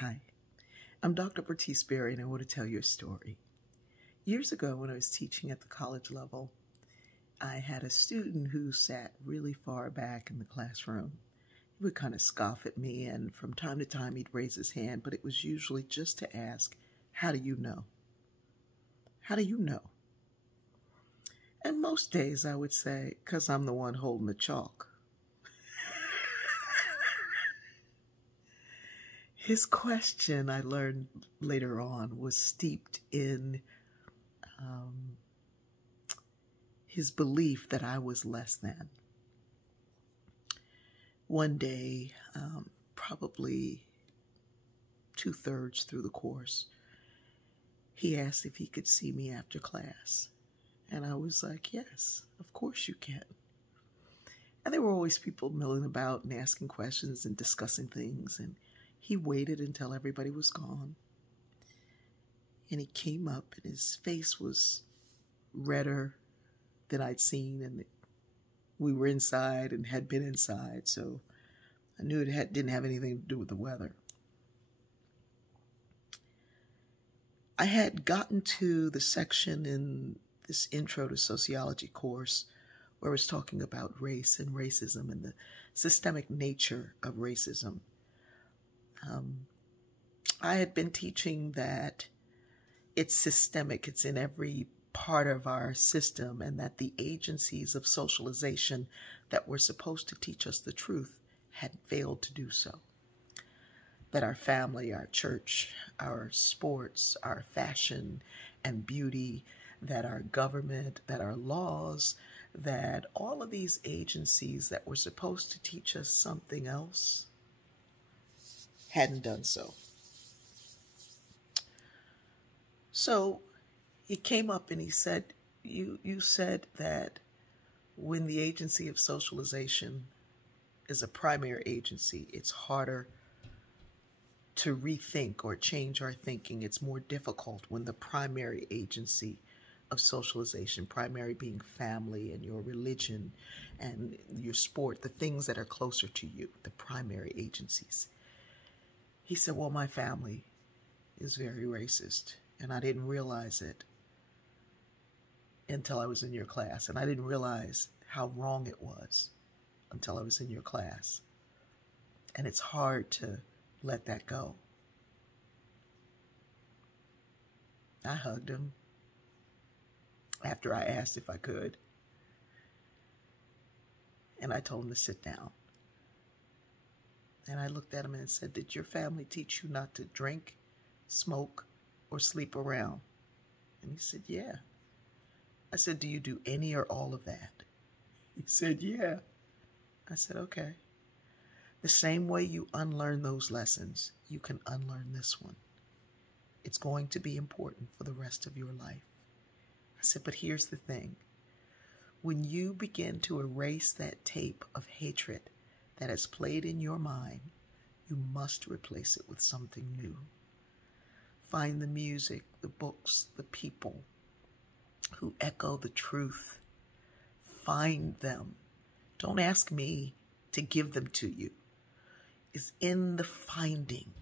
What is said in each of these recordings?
Hi, I'm Dr. Bertice Berry, and I want to tell you a story. Years ago, when I was teaching at the college level, I had a student who sat really far back in the classroom. He would kind of scoff at me, and from time to time, he'd raise his hand, but it was usually just to ask, "How do you know? How do you know?" And most days I would say, "'Cause I'm the one holding the chalk." His question, I learned later on, was steeped in his belief that I was less than. One day, probably 2/3 through the course, he asked if he could see me after class. And I was like, "Yes, of course you can." And there were always people milling about and asking questions and discussing things. And he waited until everybody was gone. And he came up, and his face was redder than I'd seen. And we were inside and had been inside, so I knew it didn't have anything to do with the weather. I had gotten to the section in this intro to sociology course where it was talking about race and racism and the systemic nature of racism. I had been teaching that it's systemic, it's in every part of our system, and that the agencies of socialization that were supposed to teach us the truth had failed to do so. That our family, our church, our sports, our fashion and beauty, that our government, that our laws, that all of these agencies that were supposed to teach us something else hadn't done so. So he came up and he said, you said that when the agency of socialization is a primary agency, it's harder to rethink or change our thinking. It's more difficult when the primary agency of socialization, primary being family and your religion and your sport, the things that are closer to you, the primary agencies. He said, "Well, my family is very racist, and I didn't realize it until I was in your class. And I didn't realize how wrong it was until I was in your class. And it's hard to let that go." I hugged him after I asked if I could. And I told him to sit down. And I looked at him and said, "Did your family teach you not to drink, smoke, or sleep around?" And he said, "Yeah." I said, "Do you do any or all of that?" He said, "Yeah." I said, "Okay. The same way you unlearn those lessons, you can unlearn this one. It's going to be important for the rest of your life." I said, "But here's the thing. When you begin to erase that tape of hatred that has played in your mind, you must replace it with something new. Find the music, the books, the people who echo the truth. Find them. Don't ask me to give them to you. It's in the finding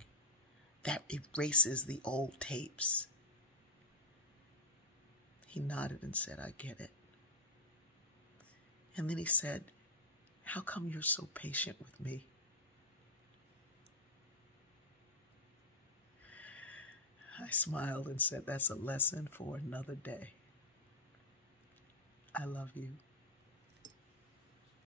that erases the old tapes." He nodded and said, "I get it." And then he said, "How come you're so patient with me?" I smiled and said, "That's a lesson for another day. I love you."